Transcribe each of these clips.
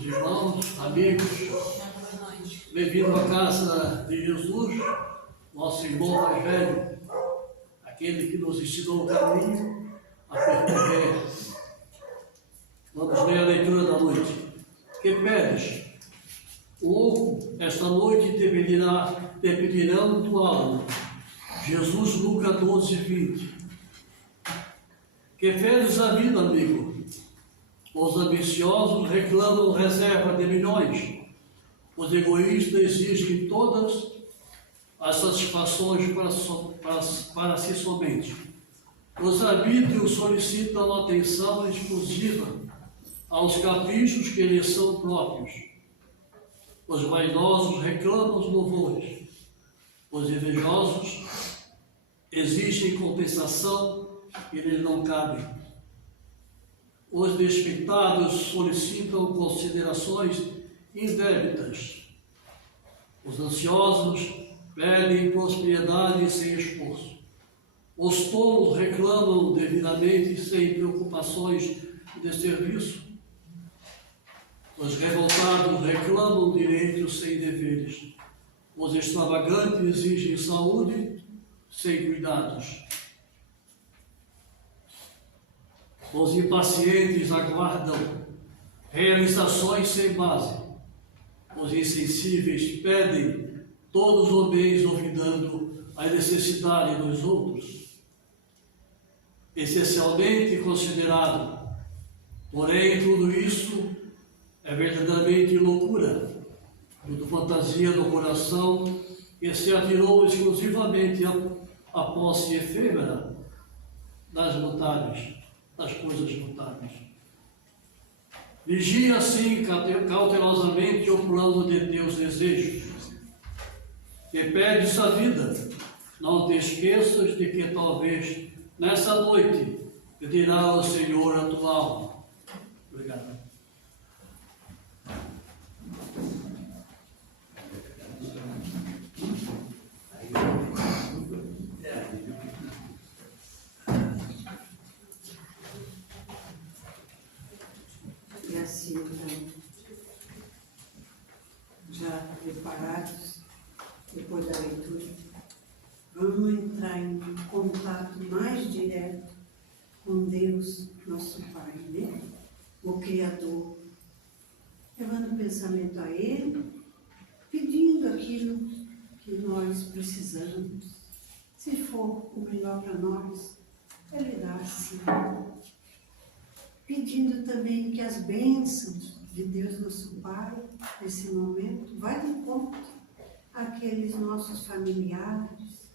queridos irmãos, amigos, bem-vindo à casa de Jesus, nosso irmão mais velho, aquele que nos ensinou o caminho a percorrer. Vamos ler a leitura da noite. Que pedes? Ou esta noite te pedirão tua alma. Jesus, Lucas 12, 20. Que pedes a vida, amigo? Os ambiciosos reclamam reserva de milhões. Os egoístas exigem todas as satisfações para si somente. Os arbítrios solicitam atenção exclusiva aos caprichos que lhes são próprios. Os vaidosos reclamam os louvores. Os invejosos exigem compensação que lhes não cabe. Os despeitados solicitam considerações indébitas. Os ansiosos pedem prosperidade sem esforço. Os tolos reclamam devidamente sem preocupações de serviço. Os revoltados reclamam direitos sem deveres. Os extravagantes exigem saúde sem cuidados. Os impacientes aguardam realizações sem base. Os insensíveis pedem todos os bens, olvidando a necessidade dos outros. Essencialmente considerado, porém, tudo isso é verdadeiramente loucura, tudo fantasia do coração que se atirou exclusivamente à posse efêmera das mutáveis. Das coisas mutáveis. Vigia assim cautelosamente o plano de teus desejos. Que pedes a vida, não te esqueças de que talvez nessa noite pedirá ao Senhor a tua alma. Obrigado. Já preparados, depois da leitura, vamos entrar em contato mais direto com Deus, nosso Pai, né? O Criador, levando o pensamento a Ele, pedindo aquilo que nós precisamos. Se for o melhor para nós, Ele dá sim. Pedindo também que as bênçãos de Deus, nosso Pai, nesse momento, vai de encontro àqueles nossos familiares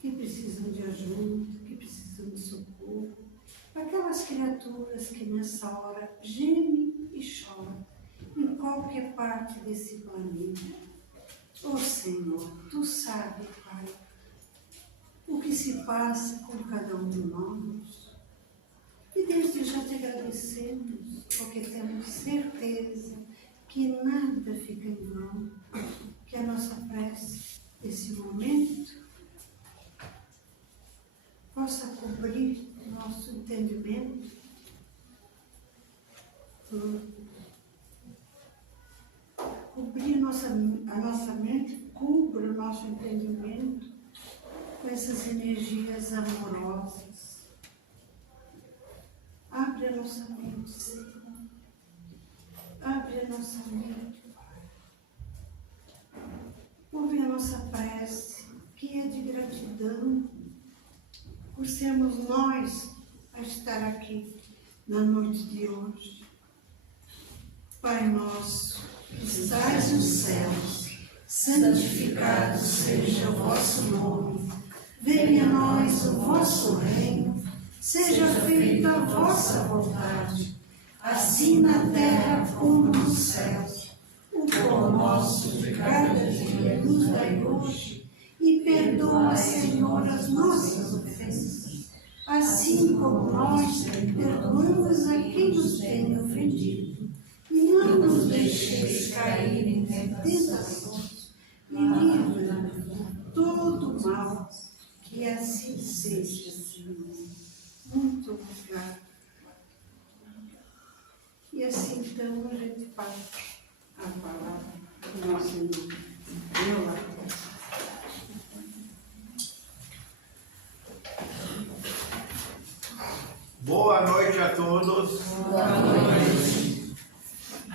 que precisam de ajuda, que precisam de socorro, aquelas criaturas que nessa hora gemem e choram em qualquer parte desse planeta. Ó Senhor, Tu sabes, Pai, o que se passa com cada um de nós. E desde já te agradecemos, porque temos certeza que nada fica em vão, que a nossa prece, esse momento, possa cobrir o nosso entendimento, cobrir a nossa mente, cubra o nosso entendimento com essas energias amorosas. Abre a nossa mente, Senhor. Abre a nossa mente, Pai. Ouve a nossa prece, que é de gratidão, por sermos nós a estar aqui na noite de hoje. Pai nosso, que estais nos céus, santificado seja o vosso nome. Venha a nós o vosso reino. Seja feita a vossa vontade, assim na terra como nos céus. O pão nosso de cada dia nos dai hoje, e perdoa, Senhor, as nossas ofensas, assim como nós perdoamos a quem nos tem ofendido. E não nos deixeis cair em tentações, e livra-nos de todo mal, que assim seja, Senhor. Muito obrigada. E assim então a gente passa a palavra do nosso irmão. Eu lá. Boa noite a todos. Boa noite.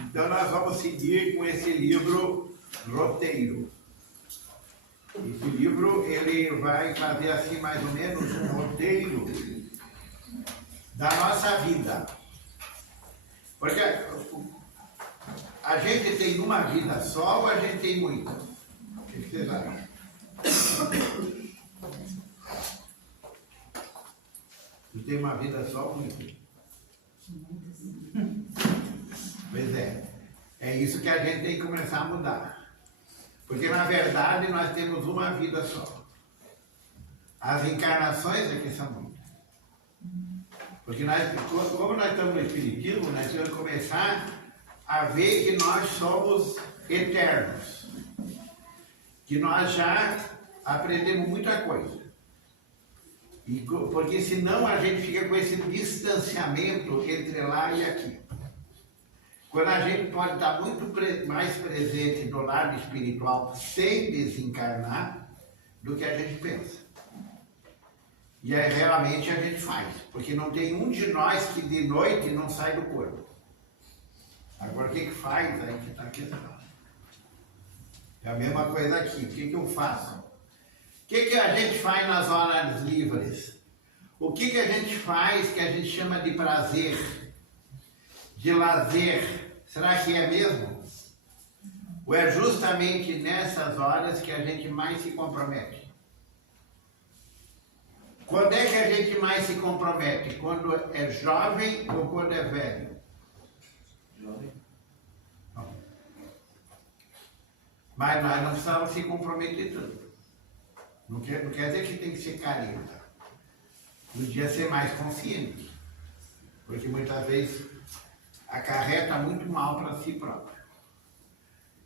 Então nós vamos seguir com esse livro Roteiro. Esse livro ele vai fazer assim mais ou menos um roteiro da nossa vida. Porque a gente tem uma vida só ou a gente tem muita? O que vocês acham? Tu tem uma vida só ou muita? Pois é. É isso que a gente tem que começar a mudar. Porque na verdade nós temos uma vida só. As encarnações é que são muitas. Porque nós, como nós estamos no Espiritismo, nós temos que começar a ver que nós somos eternos. Que nós já aprendemos muita coisa. Porque senão a gente fica com esse distanciamento entre lá e aqui. Quando a gente pode estar muito mais presente no lado espiritual sem desencarnar do que a gente pensa. E aí realmente a gente faz. Porque não tem um de nós que de noite não sai do corpo. Agora o que faz? Aí que está a questão. É a mesma coisa aqui. O que eu faço? O que a gente faz nas horas livres? O que a gente faz que a gente chama de prazer, de lazer? Será que é mesmo? Ou é justamente nessas horas que a gente mais se compromete? Quando é que a gente mais se compromete? Quando é jovem ou quando é velho? Jovem. Mas nós não precisamos se comprometer tudo. Não quer dizer que tem que ser careta. Podia ser mais consciente. Porque muitas vezes acarreta muito mal para si próprio.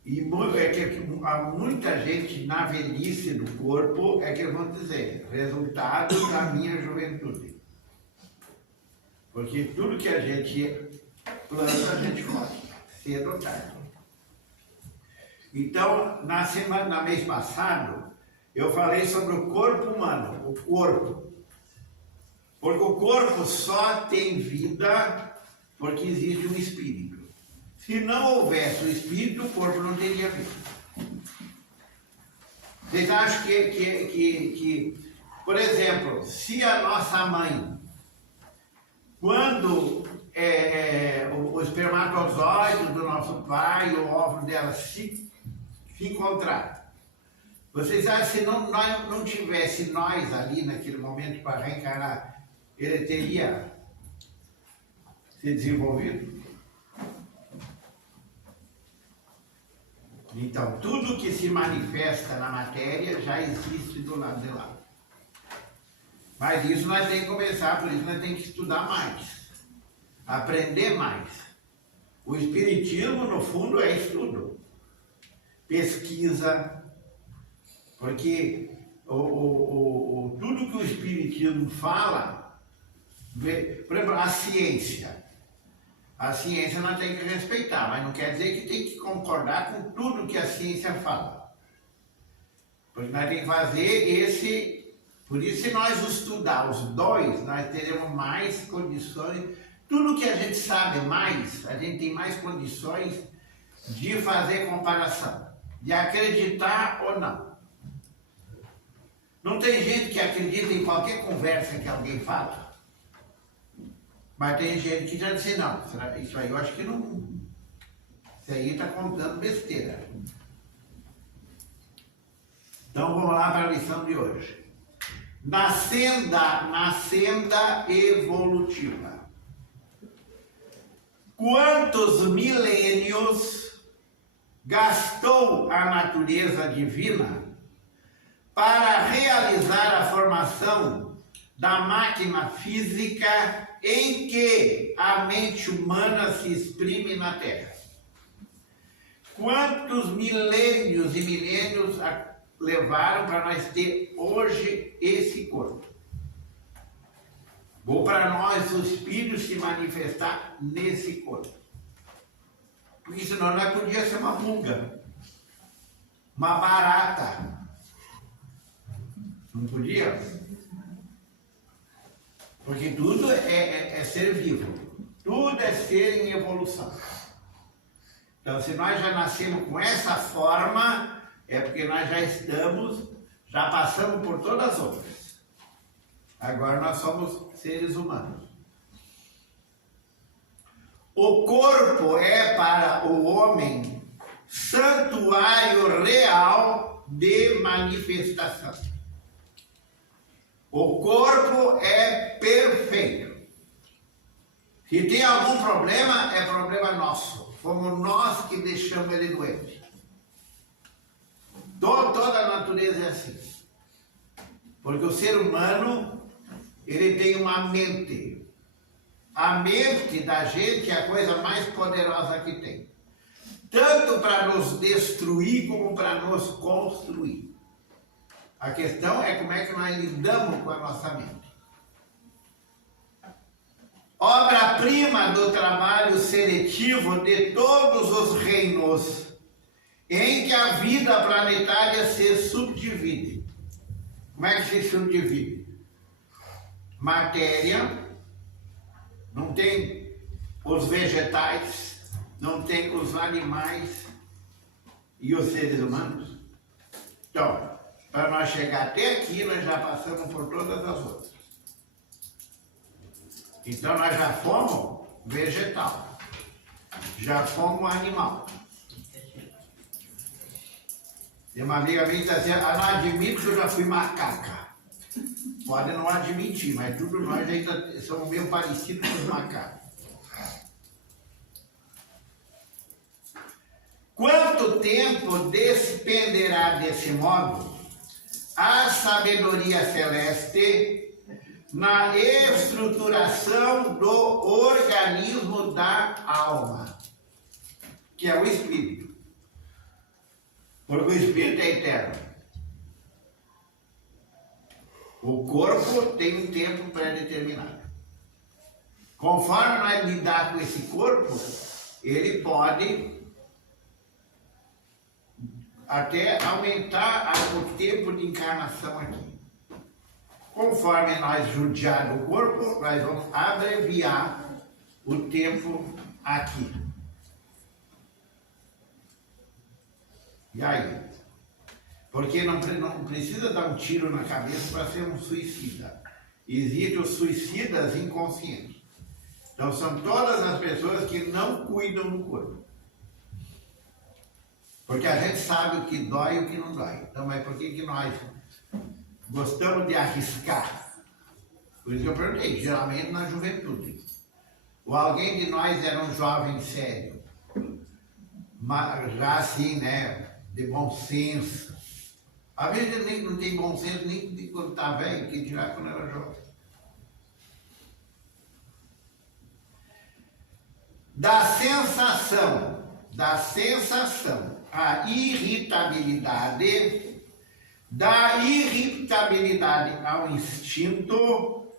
E é que há muita gente na velhice do corpo é que vão dizer, resultado da minha juventude. Porque tudo que a gente planta, a gente colhe, cedo ou tarde. Então, na mês passado, eu falei sobre o corpo humano, o corpo. Porque o corpo só tem vida porque existe um espírito. Se não houvesse o espírito, o corpo não teria vida. Vocês acham que, por exemplo, se a nossa mãe, quando o espermatozoide do nosso pai, o óvulo dela se encontrar, vocês acham que se nós não tivesse nós ali naquele momento para reencarnar, ele teria se desenvolvido? Então, tudo que se manifesta na matéria já existe do lado de lá. Mas isso nós temos que começar, por isso nós temos que estudar mais, aprender mais. O Espiritismo, no fundo, é estudo, pesquisa, porque tudo que o Espiritismo fala, por exemplo, a ciência nós temos que respeitar, mas não quer dizer que tem que concordar com tudo que a ciência fala. Porque nós temos que fazer por isso se nós estudar os dois, nós teremos mais condições, tudo que a gente sabe mais, a gente tem mais condições de fazer comparação, de acreditar ou não. Não tem gente que acredita em qualquer conversa que alguém fala. Mas tem gente que já disse, não, isso aí eu acho que não. Isso aí está contando besteira. Então vamos lá para a lição de hoje. Na senda evolutiva. Quantos milênios gastou a natureza divina para realizar a formação da máquina física em que a mente humana se exprime na Terra? Quantos milênios e milênios levaram para nós ter hoje esse corpo? Ou para nós, o Espírito, se manifestar nesse corpo? Porque senão nós podíamos ser uma pulga, uma barata. Não podia? Porque tudo é ser vivo. Tudo é ser em evolução. Então, se nós já nascemos com essa forma, é porque nós já passamos por todas as outras. Agora nós somos seres humanos. O corpo é para o homem santuário real de manifestação. O corpo é perfeito. Se tem algum problema, é problema nosso. Fomos nós que deixamos ele doente. Toda a natureza é assim. Porque o ser humano, ele tem uma mente. A mente da gente é a coisa mais poderosa que tem. Tanto para nos destruir como para nos construir. A questão é como é que nós lidamos com a nossa mente. Obra-prima do trabalho seletivo de todos os reinos em que a vida planetária se subdivide. Como é que se subdivide? Matéria, não tem os vegetais, não tem os animais e os seres humanos. Então, para nós chegar até aqui, nós já passamos por todas as outras. Então, nós já fomos vegetal, já fomos animal. Tem uma amiga minha que está dizendo, não admito que eu já fui macaca. Pode não admitir, mas tudo nós ainda somos meio parecidos com os macacos. Quanto tempo despenderá desse modo a sabedoria celeste na estruturação do organismo da alma, que é o espírito? Porque o espírito é eterno. O corpo tem um tempo pré-determinado. Conforme nós lidar com esse corpo, ele pode até aumentar o tempo de encarnação aqui. Conforme nós judiar do corpo, nós vamos abreviar o tempo aqui. E aí? Porque não precisa dar um tiro na cabeça para ser um suicida. Existem os suicidas inconscientes. Então são todas as pessoas que não cuidam do corpo. Porque a gente sabe o que dói e o que não dói. Então, mas por que nós gostamos de arriscar? Por isso que eu perguntei, geralmente na juventude. Ou alguém de nós era um jovem sério, já assim, né, de bom senso. Às vezes ele nem não tem bom senso nem de quando está velho, que dirá quando era jovem. Da sensação à irritabilidade, da irritabilidade ao instinto,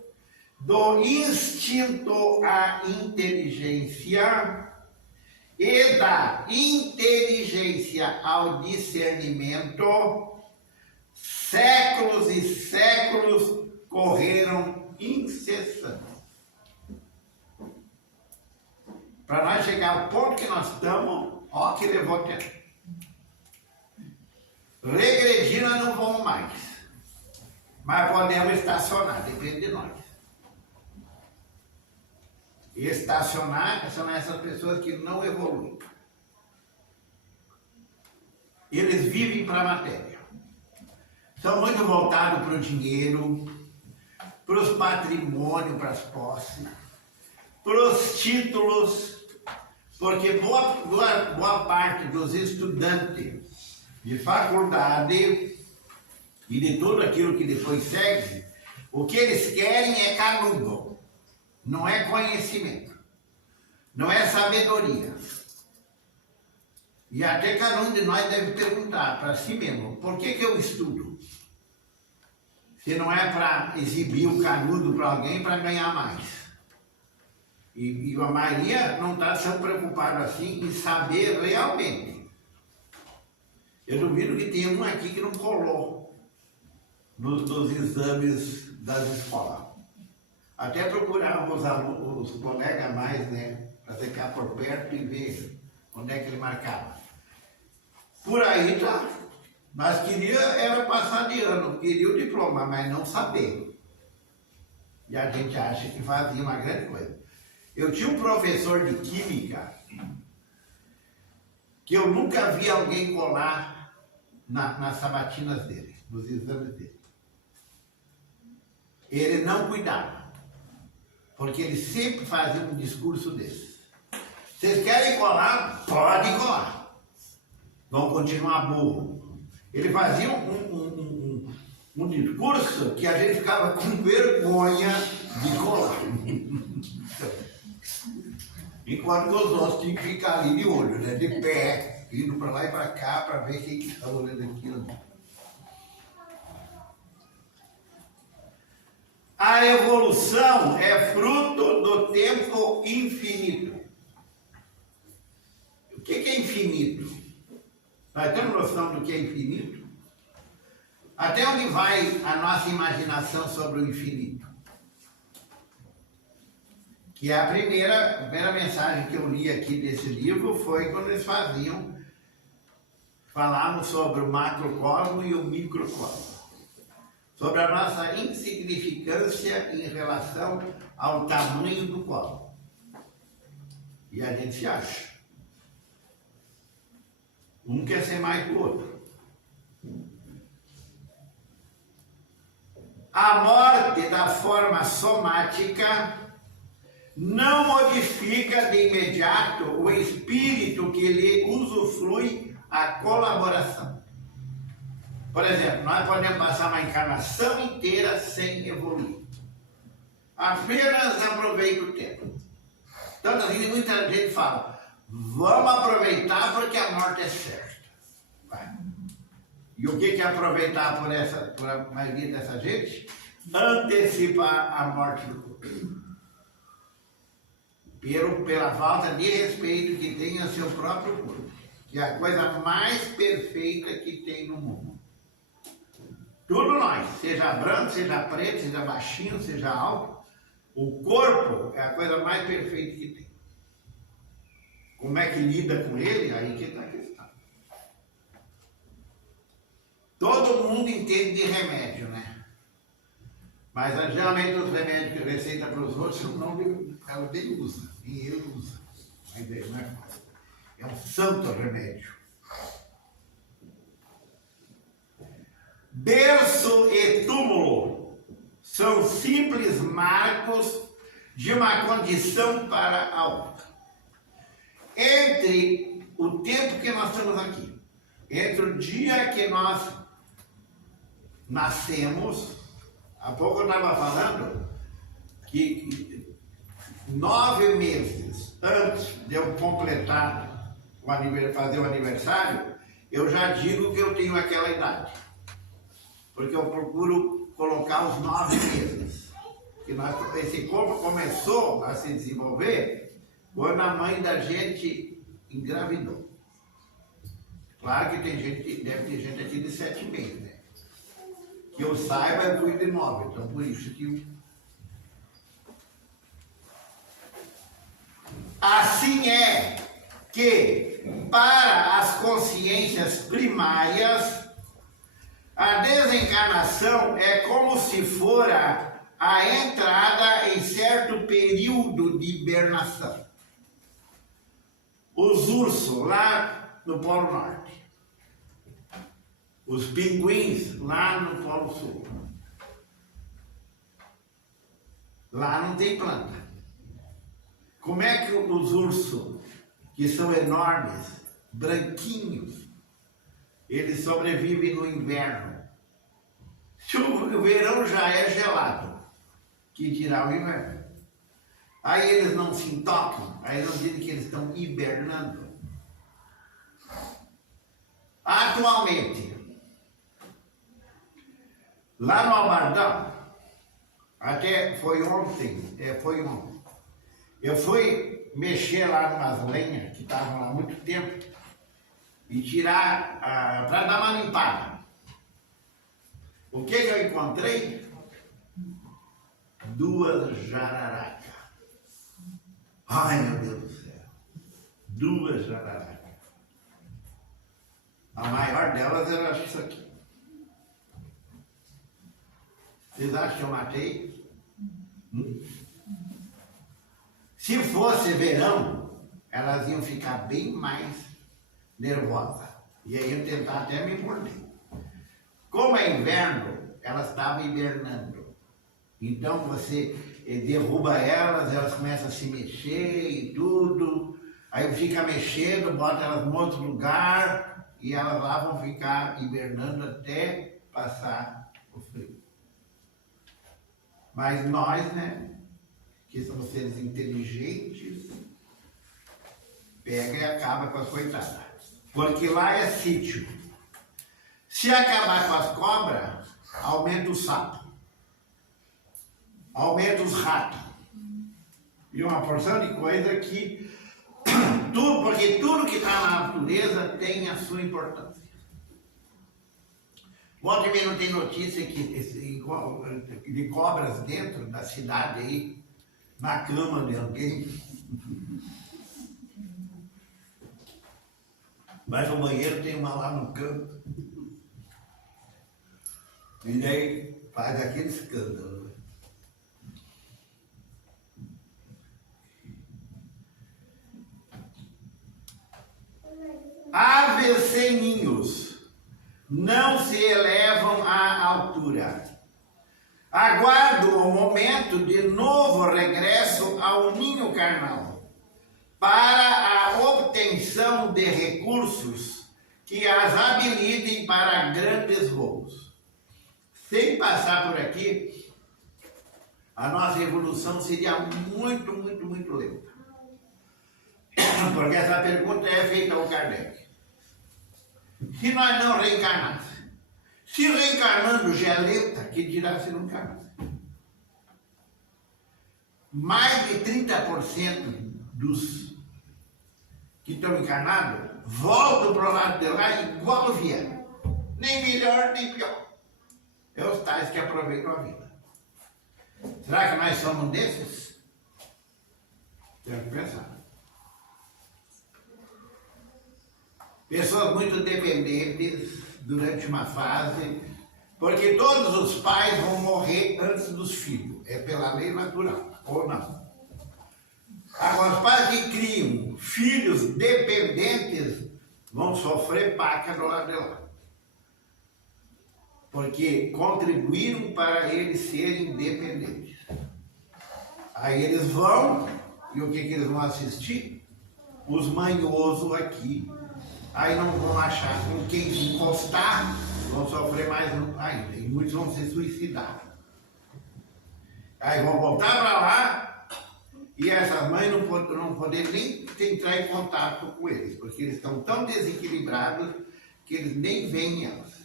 do instinto à inteligência e da inteligência ao discernimento, séculos e séculos correram incessantes. Para nós chegar ao ponto que nós estamos, ó que levou tempo. Regredir nós não vamos mais, mas podemos estacionar, depende de nós. Estacionar são essas pessoas que não evoluem. Eles vivem para a matéria. São muito voltados para o dinheiro, para os patrimônios, para as posses, para os títulos, porque boa parte dos estudantes de faculdade e de tudo aquilo que depois segue, o que eles querem é canudo, não é conhecimento, não é sabedoria. E até cada um de nós deve perguntar para si mesmo, por que eu estudo? Se não é para exibir o canudo para alguém para ganhar mais. E a maioria não está tão preocupada assim em saber realmente. Eu duvido que tenha um aqui que não colou nos exames das escolas. Até procurar os colegas mais, né? Para ficar por perto e ver onde é que ele marcava. Por aí tá. Mas queria era passar de ano, queria o diploma, mas não saber. E a gente acha que fazia uma grande coisa. Eu tinha um professor de química que eu nunca vi alguém colar nas sabatinas dele, nos exames dele. Ele não cuidava, porque ele sempre fazia um discurso desse. Vocês querem colar? Pode colar. Vão continuar burro. Ele fazia um discurso que a gente ficava com vergonha de colar. Enquanto os outros tinham que ficar ali de olho, né? De pé, indo para lá e para cá para ver quem estava olhando aquilo. A evolução é fruto do tempo infinito. O que é infinito? Nós temos noção do que é infinito? Até onde vai a nossa imaginação sobre o infinito? Que a primeira mensagem que eu li aqui desse livro foi quando eles falavam sobre o macrocosmo e o microcosmo. Sobre a nossa insignificância em relação ao tamanho do cosmos. E a gente se acha. Um quer ser mais que o outro. A morte da forma somática não modifica de imediato o espírito que lhe usufrui a colaboração. Por exemplo, nós podemos passar uma encarnação inteira sem evoluir. Apenas aproveita o tempo. Tanto assim, muita gente fala, vamos aproveitar porque a morte é certa. Vai. E o que é aproveitar por a maioria dessa gente? Antecipar a morte do corpo. Pela falta de respeito que tem a seu próprio corpo, que é a coisa mais perfeita que tem no mundo. Tudo nós, seja branco, seja preto, seja baixinho, seja alto, o corpo é a coisa mais perfeita que tem. Como é que lida com ele? Aí que está a questão. Todo mundo entende de remédio, né? Mas geralmente os remédios que receita para os outros ela nem usa, nem ele usa. Mas não é fácil. É um santo remédio. Berço e túmulo são simples marcos de uma condição para a outra. Entre o tempo que nós estamos aqui, entre o dia que nós nascemos, há pouco eu estava falando que 9 meses antes de eu completar, fazer o aniversário, eu já digo que eu tenho aquela idade. Porque eu procuro colocar os 9 meses. Que esse corpo começou a se desenvolver quando a mãe da gente engravidou. Claro que deve ter gente aqui de 7 meses, né? Que eu saiba, eu fui de 9, então por isso que... Assim é que, para as consciências primárias, a desencarnação é como se fora a entrada em certo período de hibernação. Os ursos lá no Polo Norte. Os pinguins lá no Polo Sul. Lá não tem planta. Como é que os ursos, que são enormes, branquinhos, eles sobrevivem no inverno? Se o verão já é gelado, que dirá o inverno? Aí eles não se intocam, aí eles dizem que eles estão hibernando. Atualmente, lá no Albardão, até foi ontem, Eu fui mexer lá numas lenhas que estavam lá há muito tempo e tirar, para dar uma limpada. O que eu encontrei? 2 jararacas. Ai, meu Deus do céu. 2 jararacas. A maior delas era isso aqui. Vocês acham que eu matei? Se fosse verão, elas iam ficar bem mais nervosas. E aí iam tentar até me morder. Como é inverno, elas estavam hibernando. Então você derruba elas, elas começam a se mexer e tudo. Aí fica mexendo, bota elas em outro lugar e elas lá vão ficar hibernando até passar o frio. Mas nós, né, que somos seres inteligentes, pega e acaba com as coitadas. Porque lá é sítio. Se acabar com as cobras, aumenta o sapo. Aumenta os ratos. E uma porção de coisa que... porque tudo que está na natureza tem a sua importância. Volta e meia não tem notícia de cobras dentro da cidade aí, na cama de alguém. Mas no banheiro tem uma lá no canto. E daí faz aquele escândalo. Aves sem ninhos não se elevam à altura. Aguardo o momento de novo regresso ao ninho carnal, para a obtenção de recursos que as habilitem para grandes voos. Sem passar por aqui, a nossa evolução seria muito, muito, muito lenta. Porque essa pergunta é feita ao Kardec. Se nós não reencarnássemos, se reencarnando já é lenta, que dirá se não encarnasse? Mais de 30% dos que estão encarnados voltam para o lado de lá igual vieram. Nem melhor, nem pior. É os tais que aproveitam a vida. Será que nós somos desses? Temos que pensar. Pessoas muito dependentes durante uma fase, porque todos os pais vão morrer antes dos filhos. É pela lei natural, ou não. Agora, os pais que criam filhos dependentes vão sofrer paca do lado de lá. Porque contribuíram para eles serem dependentes. Aí eles vão, e o que eles vão assistir? Os manhosos aqui. Aí não vão achar com quem se encostar, vão sofrer mais ainda. E muitos vão se suicidar. Aí vão voltar para lá e essas mães não poder nem entrar em contato com eles, porque eles estão tão desequilibrados que eles nem veem elas.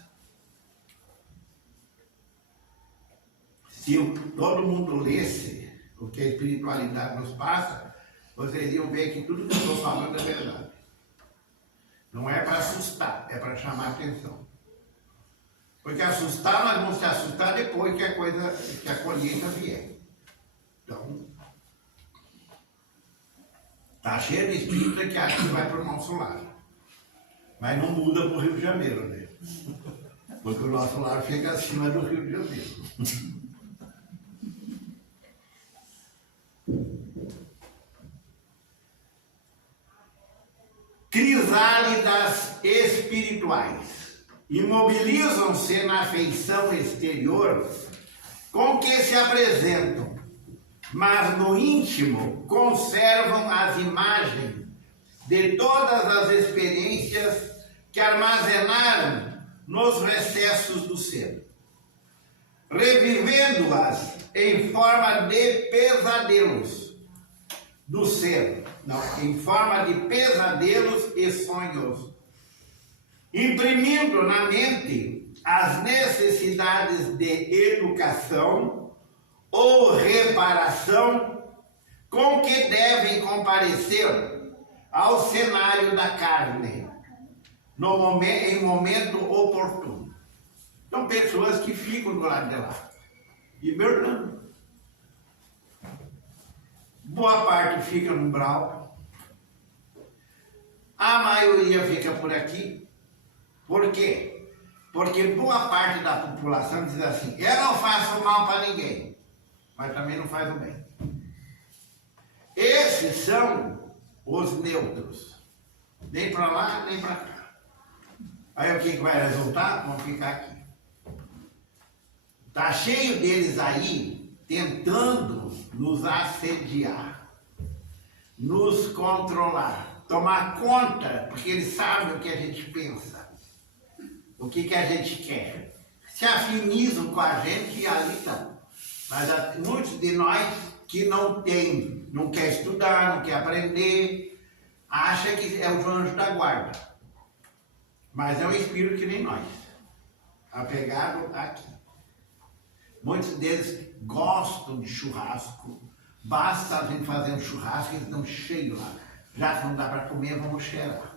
Se todo mundo lesse o que a espiritualidade nos passa, vocês iam ver que tudo que eu estou falando é verdade. Não é para assustar, é para chamar a atenção. Porque assustar, nós vamos se assustar depois que a colheita vier. Então, está cheio de espírita que acha que vai para o nosso lar. Mas não muda para o Rio de Janeiro, né? Porque o nosso lar fica acima do Rio de Janeiro. Crisálidas espirituais imobilizam-se na feição exterior com que se apresentam, mas no íntimo conservam as imagens de todas as experiências que armazenaram nos recessos do ser, revivendo-as em forma de pesadelos do ser. Não, em forma de pesadelos e sonhos, imprimindo na mente as necessidades de educação ou reparação com que devem comparecer ao cenário da carne em momento oportuno. São pessoas que ficam do lado de lá, hibernando. Boa parte fica no umbral, a maioria fica por aqui. Por quê? Porque boa parte da população diz assim: eu não faço mal para ninguém, mas também não faz o bem. Esses são os neutros, nem para lá nem para cá. Aí o que vai resultar? Vão ficar aqui. Está cheio deles aí tentando nos assediar, nos controlar, tomar conta, porque eles sabem o que a gente pensa, o que a gente quer. Se afinizam com a gente e ali estão. Mas muitos de nós que não quer estudar, não quer aprender, acha que é o anjo da guarda. Mas é um espírito que nem nós, apegado aqui. Muitos deles gostam de churrasco, basta a gente fazer um churrasco e eles estão cheios lá. Já que não dá para comer, vamos cheirar.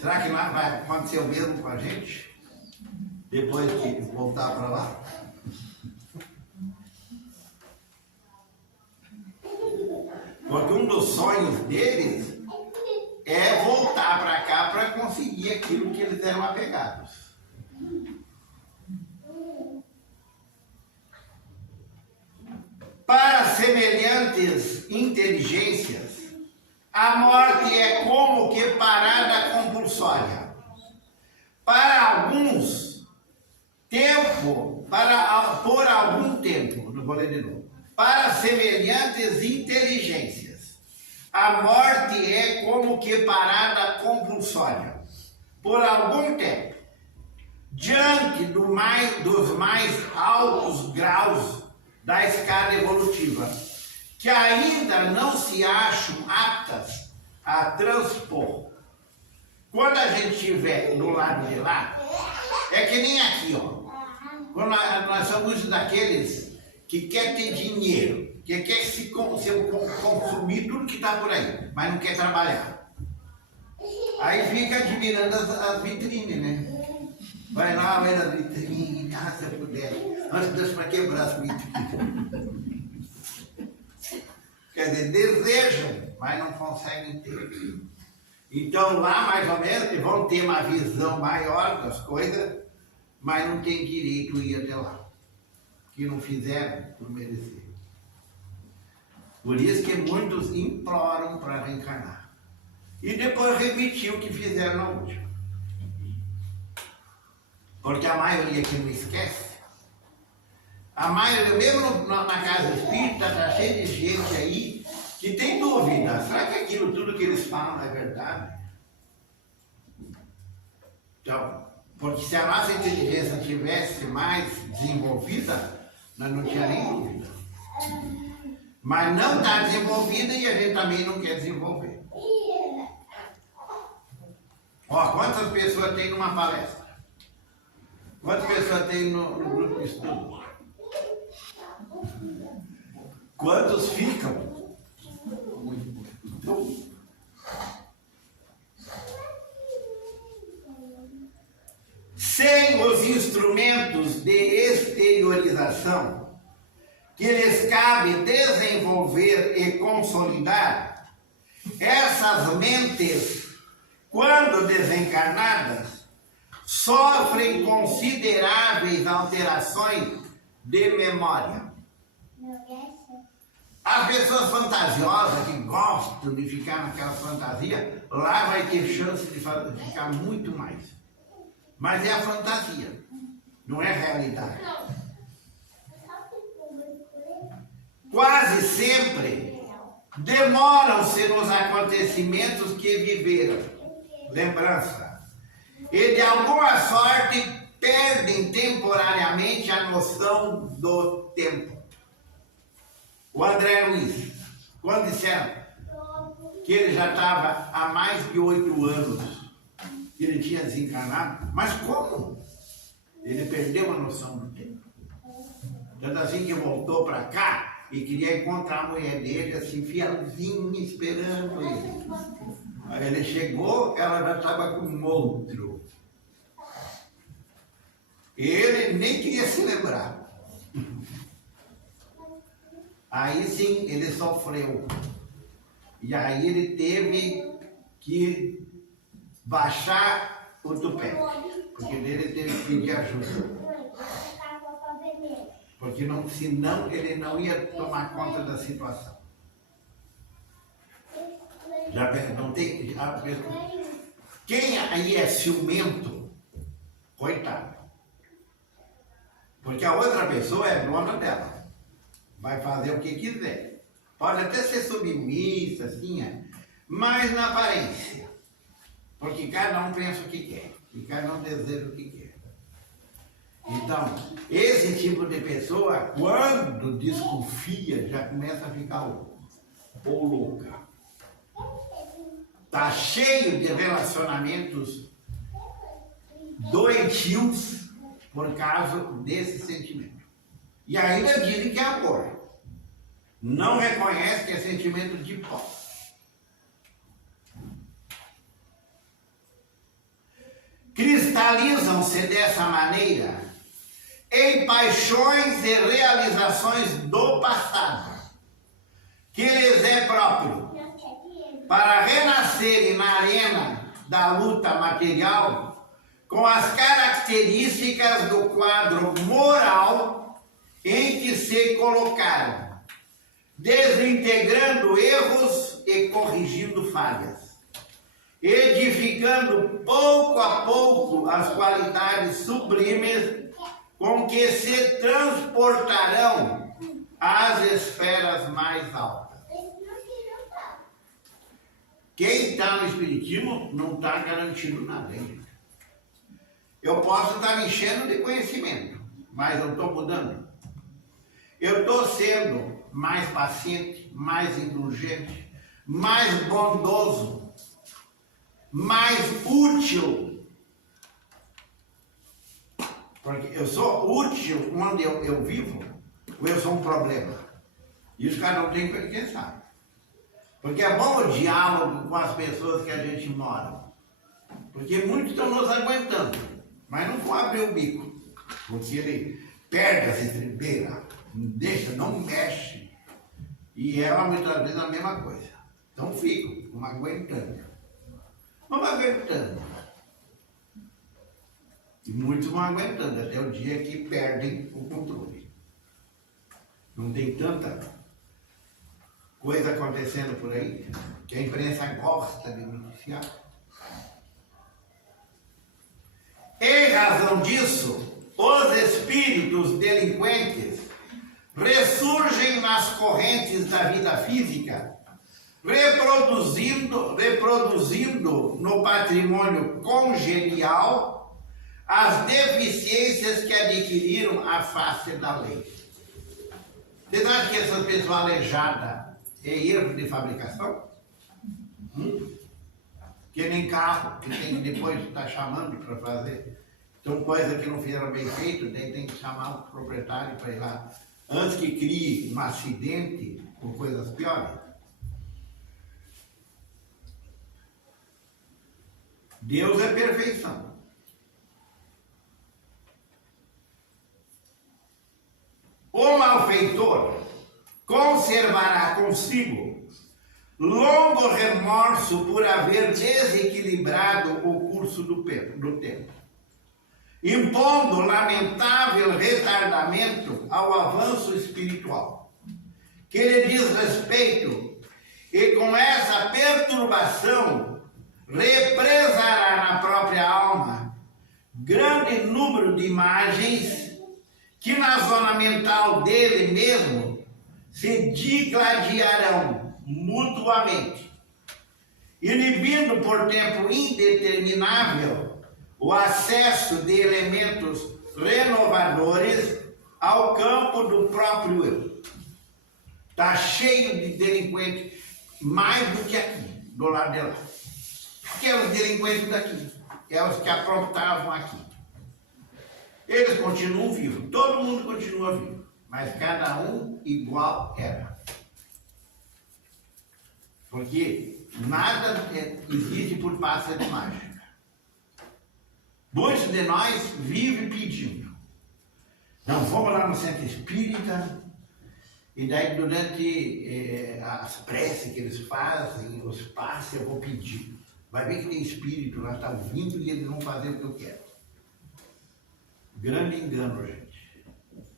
Será que lá vai acontecer o mesmo com a gente? Depois de voltar para lá? Porque um dos sonhos deles é voltar para cá para conseguir aquilo que eles eram apegados. Para semelhantes inteligências, a morte é como que parada compulsória. Para alguns, por algum tempo, não vou ler de novo. Para semelhantes inteligências, a morte é como que parada compulsória. Por algum tempo, diante dos mais altos graus da escada evolutiva, que ainda não se acham aptas a transpor. Quando a gente estiver do lado de lá, é que nem aqui, ó. Quando nós somos daqueles que quer ter dinheiro, que quer consumir tudo que está por aí, mas não quer trabalhar. Aí fica admirando as vitrines, né? Vai lá, olha as vitrines, se eu puder. Antes Deus para quebrar as vitrines. Quer dizer, desejam, mas não conseguem ter. Então lá, mais ou menos, vão ter uma visão maior das coisas, mas não tem direito a ir até lá. Que não fizeram por merecer. Por isso que muitos imploram para reencarnar. E depois repetir o que fizeram na última. Porque a maioria que não esquece, a maioria, mesmo na casa espírita, está cheio de gente aí que tem dúvida. Será que aquilo tudo que eles falam é verdade? Então, porque se a nossa inteligência tivesse mais desenvolvida, nós não tínhamos nem dúvida. Mas não está desenvolvida e a gente também não quer desenvolver. Ó, quantas pessoas tem numa palestra? Quantas pessoas tem no grupo de estudo? Quantos ficam? Então, sem os instrumentos de exteriorização que lhes cabe desenvolver e consolidar, essas mentes, quando desencarnadas, sofrem consideráveis alterações de memória. As pessoas fantasiosas que gostam de ficar naquela fantasia, lá vai ter chance de ficar muito mais. Mas é a fantasia, não é a realidade. Quase sempre demoram-se nos acontecimentos que viveram, lembrança, e de alguma sorte perdem temporariamente a noção do tempo. O André Luiz, quando disseram que ele já estava há mais de 8 anos, que ele tinha desencarnado, mas como? Ele perdeu a noção do tempo. Tanto assim que voltou para cá, e queria encontrar a mulher dele, assim, fielzinha, esperando ele. Aí ele chegou, ela já estava com um outro. Ele nem queria se lembrar. Aí sim, ele sofreu. E aí ele teve que baixar o tupete, porque ele teve que pedir ajuda. Porque senão ele não ia tomar conta da situação. Não tem, quem aí é ciumento, coitado. Porque a outra pessoa é dona dela. Vai fazer o que quiser. Pode até ser submissa, assim, mas na aparência. Porque cada um pensa o que quer. E cada um deseja o que quer. Então, esse tipo de pessoa, quando desconfia, já começa a ficar louca. Está cheio de relacionamentos doentios por causa desse sentimento. E ainda dizem que é amor. Não reconhece que é sentimento de posse. Cristalizam-se dessa maneira em paixões e realizações do passado, que lhes é próprio, para renascerem na arena da luta material com as características do quadro moral em que se colocaram, desintegrando erros e corrigindo falhas, edificando pouco a pouco as qualidades sublimes com que se transportarão às esferas mais altas. Quem está no Espiritismo não está garantindo nada, hein? Eu posso estar me enchendo de conhecimento, mas eu estou mudando. Eu estou sendo mais paciente, mais indulgente, mais bondoso, mais útil. Porque eu sou útil onde eu vivo, ou eu sou um problema. Isso cada um tem que pensar. Porque é bom o diálogo com as pessoas que a gente mora. Porque muitos estão nos aguentando, mas não vão abrir o bico. Porque ele perde as estribeiras, não deixa, não mexe. E ela muitas vezes a mesma coisa. Então vamos aguentando. Vamos aguentando. E muitos vão aguentando até o dia que perdem o controle. Não tem tanta coisa acontecendo por aí, que a imprensa gosta de noticiar. Em razão disso, os espíritos delinquentes ressurgem nas correntes da vida física, reproduzindo no patrimônio congenial as deficiências que adquiriram à face da lei. Você acha que essa pessoa aleijada é erro de fabricação? Que nem carro, que tem que depois estar chamando para fazer. Então, coisa que não fizeram bem feito, daí tem que chamar o proprietário para ir lá. Antes que crie um acidente ou coisas piores. Deus é perfeição. O malfeitor conservará consigo longo remorso por haver desequilibrado o curso do tempo, impondo lamentável retardamento ao avanço espiritual, que lhe diz respeito, e com essa perturbação represará na própria alma grande número de imagens que na zona mental dele mesmo se digladiarão mutuamente, inibindo por tempo indeterminável o acesso de elementos renovadores ao campo do próprio eu. Está cheio de delinquentes, mais do que aqui, do lado de lá. Que é os delinquentes daqui, é os que aprontavam aqui. Eles continuam vivos, todo mundo continua vivo. mas cada um igual era. Porque nada existe por passe de mágica. Muitos de nós vivem pedindo. Não, vamos lá no centro espírita, e daí durante as preces que eles fazem, os passes, eu vou pedir. Vai ver que tem espírito lá, está ouvindo e eles vão fazer o que eu quero. Grande engano, gente.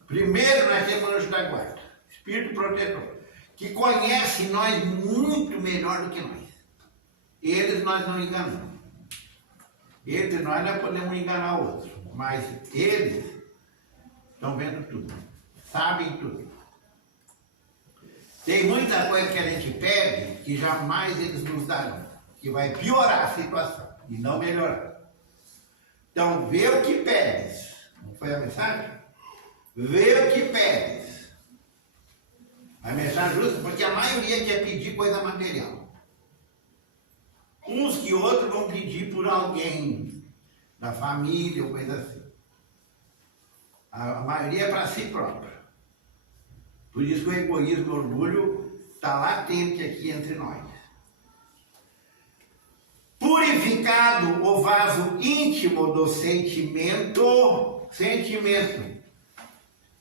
Primeiro nós temos o anjo da guarda, espírito protetor, que conhece nós muito melhor do que nós. Eles nós não enganamos. Entre nós nós podemos enganar outros, mas eles estão vendo tudo, sabem tudo. Tem muita coisa que a gente pede que jamais eles nos darão, que vai piorar a situação e não melhorar. Então, vê o que pedes. Não foi a mensagem? Vê o que pedes. A mensagem justa, porque a maioria quer pedir coisa material. Uns que outros vão pedir por alguém da família ou coisa assim. A maioria é para si próprio. Por isso que o egoísmo e o orgulho está latente aqui entre nós. Purificado o vaso íntimo do sentimento. Sentimento.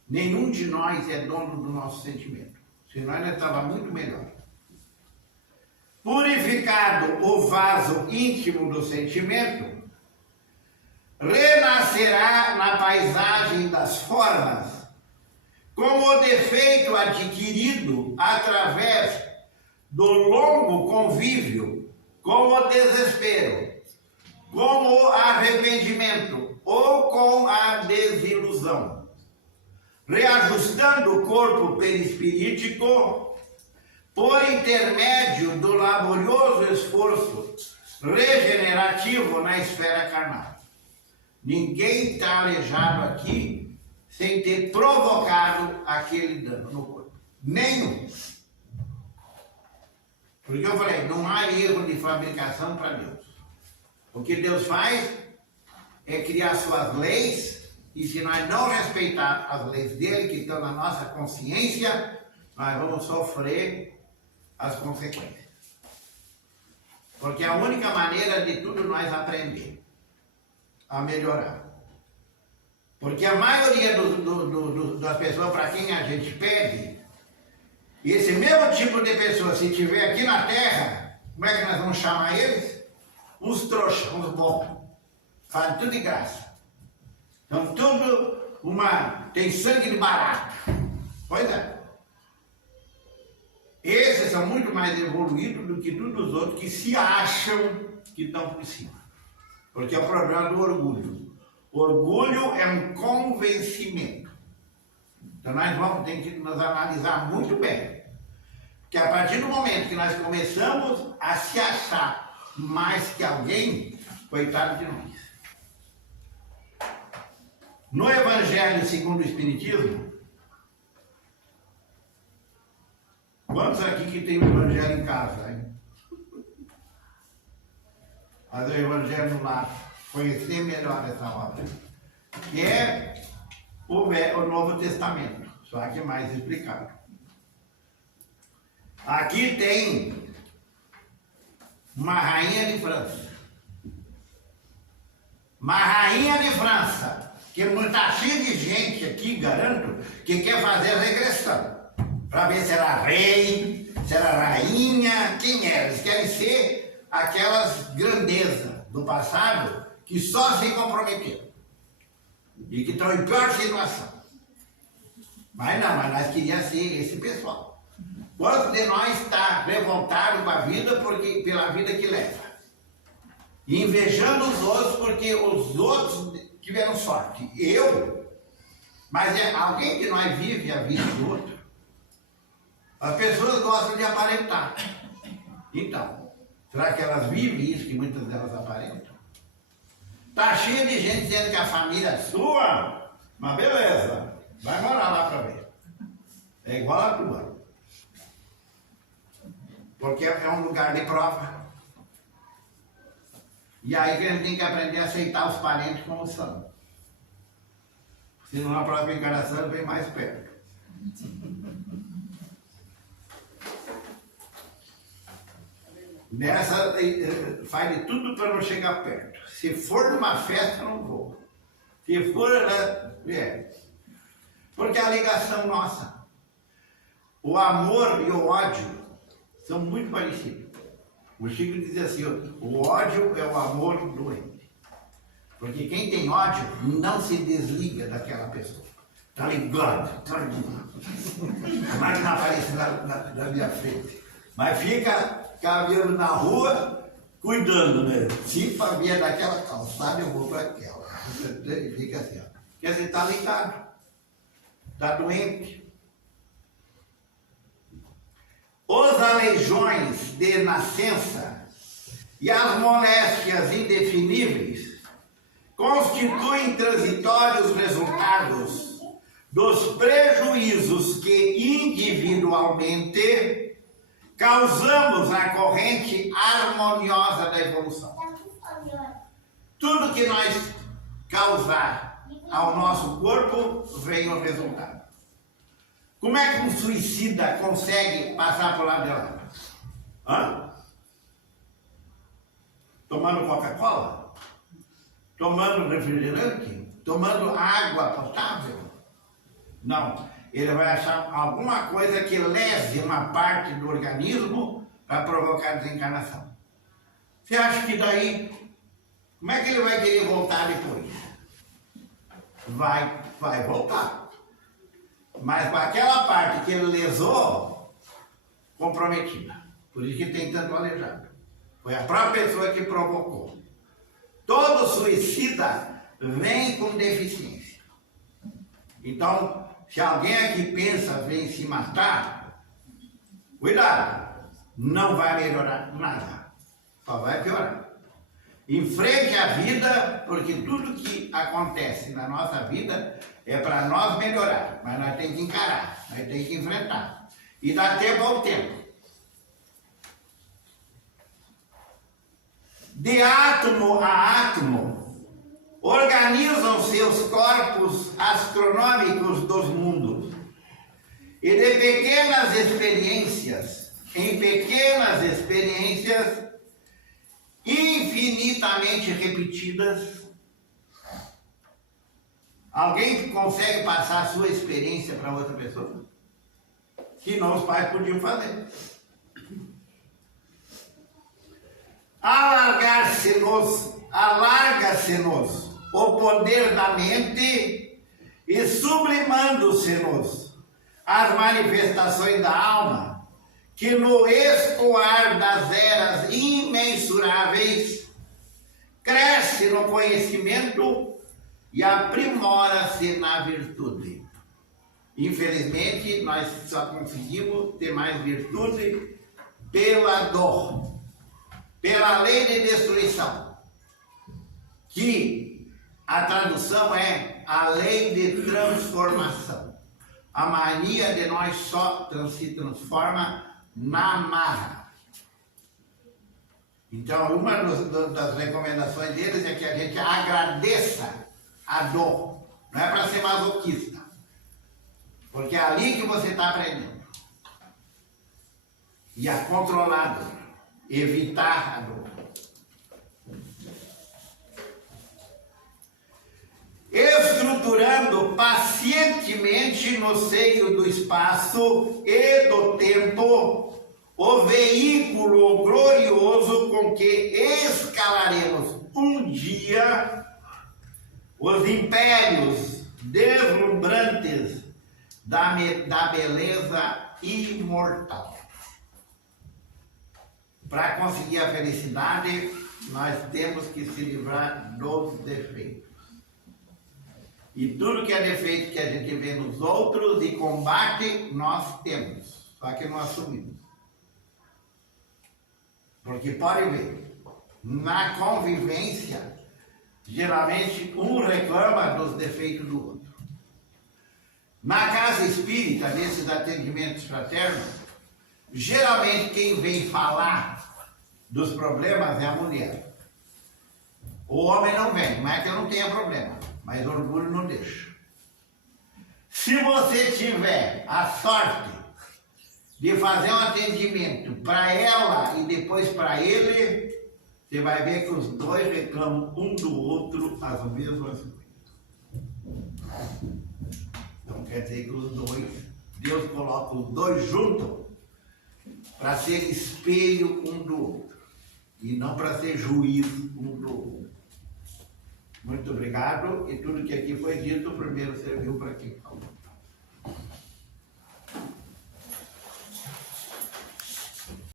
Nenhum de nós é dono do nosso sentimento. Senão nós estávamos muito melhor. Purificado o vaso íntimo do sentimento, renascerá na paisagem das formas, como o defeito adquirido através do longo convívio, com o desespero, com o arrependimento ou com a desilusão, reajustando o corpo perispirítico por intermédio do laborioso esforço regenerativo na esfera carnal. Ninguém está aleijado aqui sem ter provocado aquele dano no corpo. Nenhum. Porque eu falei, não há erro de fabricação para Deus. O que Deus faz é criar suas leis, e se nós não respeitar as leis dele, que estão na nossa consciência, nós vamos sofrer as consequências. Porque é a única maneira de tudo nós aprender a melhorar. Porque a maioria das pessoas para quem a gente pede, esse mesmo tipo de pessoa, se tiver aqui na Terra, como é que nós vamos chamar eles? Uns trouxas, uns bons. Fazem tudo de graça. Então tudo tem sangue de barato. Pois é. Esses são muito mais evoluídos do que todos os outros que se acham que estão por cima. Porque é o problema do orgulho. Orgulho é um convencimento. Então nós vamos ter que nos analisar muito bem. Porque a partir do momento que nós começamos a se achar mais que alguém, coitado de nós. No Evangelho segundo o Espiritismo, quantos aqui que tem o Evangelho em casa, hein? Fazer o Evangelho no lar, conhecer melhor essa obra, que é o Novo Testamento, só que mais explicado. Aqui tem uma rainha de França. Uma rainha de França, que está cheio de gente aqui, garanto, que quer fazer regressão. Para ver se era rei, se era rainha, quem era. Eles querem ser aquelas grandezas do passado que só se comprometeram. E que estão em pior situação. Mas nós queríamos ser esse pessoal. Quantos de nós está revoltado com a vida pela vida que leva? E invejando os outros porque os outros tiveram sorte. Mas é alguém que nós vive a vida do outro. As pessoas gostam de aparentar. Então, será que elas vivem isso que muitas delas aparentam? Está cheio de gente dizendo que a família é sua, mas beleza, vai morar lá para ver. É igual a tua. Porque é um lugar de prova. E aí que a gente tem que aprender a aceitar os parentes como são. Senão a própria encarnação vem mais perto. Nessa, faz de tudo para não chegar perto. Se for numa festa, não vou. Se for, porque é a ligação nossa. O amor e o ódio são muito parecidos. O Chico diz assim, o ódio é o amor doente. Porque quem tem ódio não se desliga daquela pessoa. Está ligado, está ligado. Mas não aparece na minha frente. Mas fica caminhando na rua, cuidando, né? Se para vier daquela calçada, eu vou para aquela. Fica assim, ó. Quer dizer, está ligado. Está doente. Os aleijões de nascença e as moléstias indefiníveis constituem transitórios resultados dos prejuízos que individualmente causamos à corrente harmoniosa da evolução. Tudo que nós causar ao nosso corpo vem o resultado. Como é que um suicida consegue passar por lá de lá? Hã? Tomando Coca-Cola? Tomando refrigerante? Tomando água potável? Não. Ele vai achar alguma coisa que lese uma parte do organismo para provocar desencarnação. Você acha que daí, como é que ele vai querer voltar depois? Vai voltar. Mas com aquela parte que ele lesou, comprometida. Por isso que tem tanto aleijado. Foi a própria pessoa que provocou. Todo suicida vem com deficiência. Então, se alguém aqui pensa em se matar, cuidado, não vai melhorar nada. Só vai piorar. Enfrente a vida, porque tudo que acontece na nossa vida é para nós melhorar, mas nós temos que encarar, nós temos que enfrentar. E dá tempo ao tempo. De átomo a átomo, organizam seus corpos astronômicos dos mundos. E de pequenas experiências, em pequenas experiências, infinitamente repetidas. Alguém consegue passar a sua experiência para outra pessoa? Que não os pais podiam fazer. Alarga-se-nos o poder da mente e sublimando-se-nos as manifestações da alma, que no escoar das eras imensuráveis cresce no conhecimento e aprimora-se na virtude. Infelizmente, nós só conseguimos ter mais virtude pela dor, pela lei de destruição, que a tradução é a lei de transformação. A mania de nós só se transforma na marra. Então, uma das recomendações deles é que a gente agradeça a dor. Não é para ser masoquista. Porque é ali que você está aprendendo. E a controlar a dor. Evitar a dor. Estruturando pacientemente no seio do espaço e do tempo o veículo glorioso com que escalaremos um dia os impérios deslumbrantes da beleza imortal. Para conseguir a felicidade, nós temos que se livrar dos defeitos. E tudo que é defeito que a gente vê nos outros e combate, nós temos. Só que não assumimos. Porque pode ver, na convivência, geralmente um reclama dos defeitos do outro. Na casa espírita, nesses atendimentos fraternos, geralmente quem vem falar dos problemas é a mulher. O homem não vem, não é que eu não tenha problema, mas o orgulho não deixa. Se você tiver a sorte de fazer um atendimento para ela e depois para ele, você vai ver que os dois reclamam um do outro as mesmas coisas. Então quer dizer que os dois, Deus coloca os dois juntos para ser espelho um do outro e não para ser juízo um do outro. Muito obrigado, e tudo que aqui foi dito, primeiro serviu para quem falou.